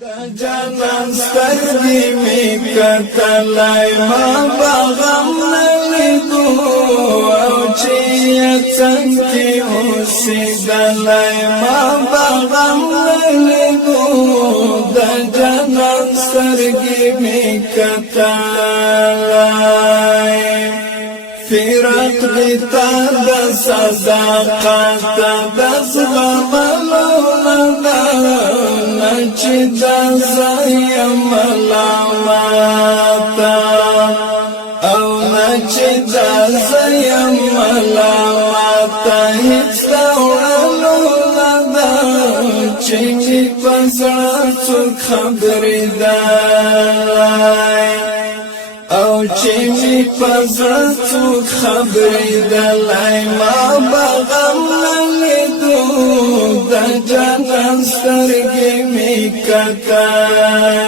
دا جانان سترګې مې کتلای ما بغم نلیدو او چې څنګه اوسېدلای ما بغم نلیدو دا جانان سترګې مې کتلای فراق دیتا دا صداقت دا زغملو ندا نچی دا زیم ملاماتا او نچی دا زیم ملاماتا هیچ دوڑلو ندا چنگی پسڑا چوک خبری دائی او چې می پزړه څوک خبرې دلای ما بغم نلیدو د جانان سترګې می کتلای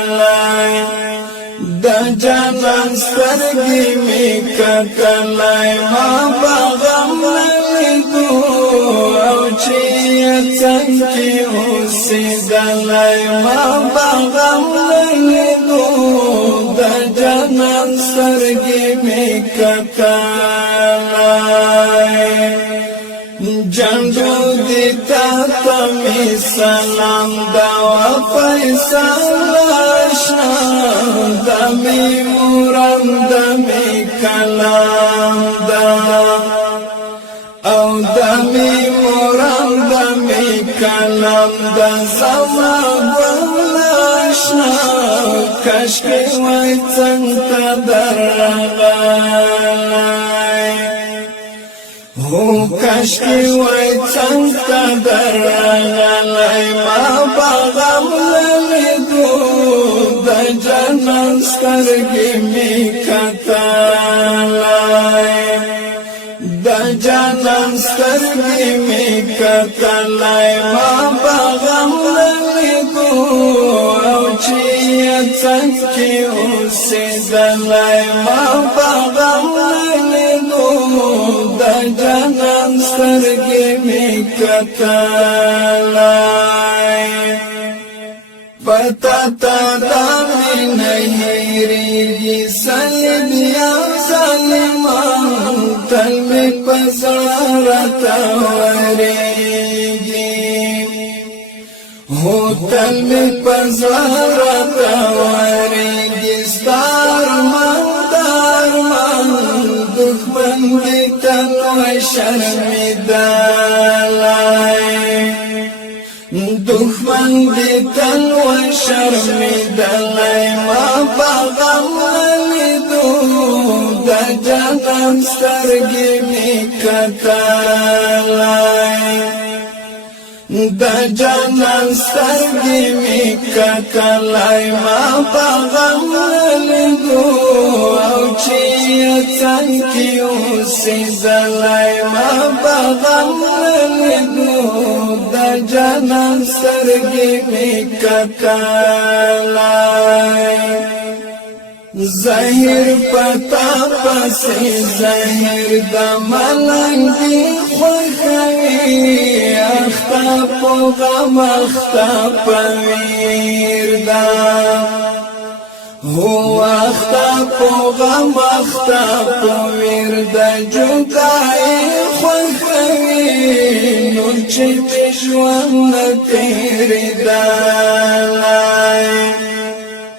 د جانان سترګې می کتلای ما بغم نلیدو او چې څنګه اوسېدلای ما بغم نلیدو جانان سترګې مې کتلای جانډو دې تا ته مې سلام دا فیصله آشنا دا مې مرام دا مې کلام دا او دا مې مرام دا مې کلام دا زما کشکی وای څنګه درغلای هو کشکی وای څنګه درغلای ما بغم لیدو د جانان سترګې می کتلای د جانان سترګې می کتلای ما بغم لیدو او چې څنګه اوسېدلای ما بغم لیدو د جانان سترګې مې کتلای پتا تا دا مې نه هېرېږي سید یا ظالمان تل مې په زړه راته ورېږي هو تل می پزړه راوړېږي ستار من دښمن دې تل شرمېدلای دښمن دې تل شرمېدلای ما بغم لیدو د جانان سترګې مې کتلای دا جانان سترګې مې کتلای ما بغم لیدو او چې څنګه اوسېدلای ما بغم لیدو دا جانان سترګې مې کتلای ظاهر پتا پسې ظاهر د ملنګي خوښوي اخته په غم اخته په ویر دا هو اخته په غم اخته په ویر دا جدای خوښوي نو چې ژوند تېرېدلای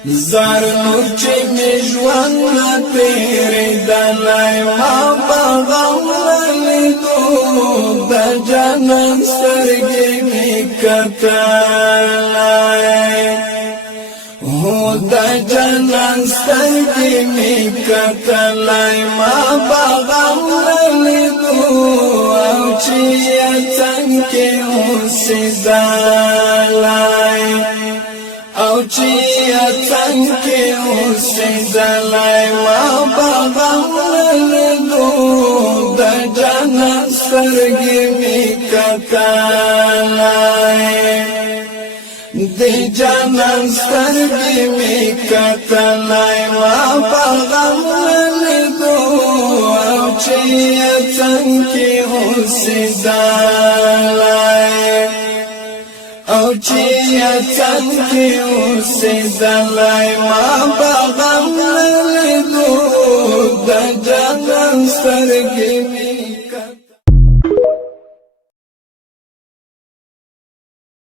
زار نور چې می ژوند تېرېدلای ما بغم لیدو د جانان سترګې مې کتلای هو د جانان سترګې مې کتلای ما بغم لیدو او چې څنګه اوسېدلای او چې څنګه اوسېدلای ما بغم لیدو د جانان سترګې مې کتلای د جانان سترګې مې کتلای ما بغم لیدو او چې څنګه اوسېدلای او چې اچن کې اوسېدلای ما په غم نه لیدو د جانان سترګې